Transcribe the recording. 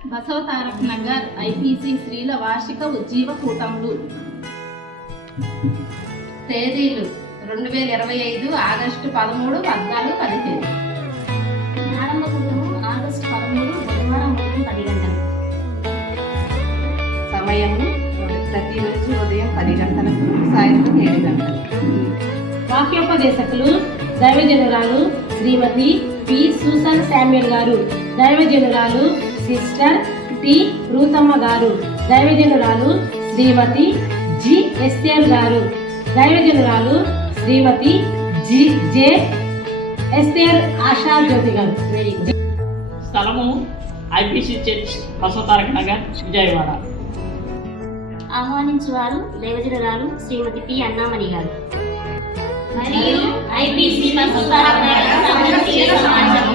Basava Tarak Nagar IPC స్త్రీల వార్షిక ఉజ్జీవ కూటములు. తేదీలు 2025 ఆగస్టు 13, 14, 15. ప్రారంభ కుటుంబం ఆగస్టు 13 బుధవారం ఉదయం 10 గంటలు. సమయము ప్రతిరోజు ఉదయం 10 గంటలకు, సాయంత్రం 7 గంటలు. వాక్యోపదేశకులు దైవజనురాలు శ్రీమతి పి సూసన్ శామ్యుల్ గారు, దైవజనురాలు సిస్టర్ టి రూతమ్మ గారు, దైవజనురాలు శ్రీమతి జి ఎస్ఎల్ గారు, దైవజనురాలు శ్రీమతి జె ఎస్ఎల్ ఆశా జ్యోతి గారు. స్థలము ఐపీసీ చర్చ్, బసవ తారక్ నగర్, విజయవాడ. ఆహ్వానించువారు దైవజనురాలు శ్రీమతి పి అన్నామణి గారు మరియు ఐపీసీ బసవ తారక్ నగర్ సమాజం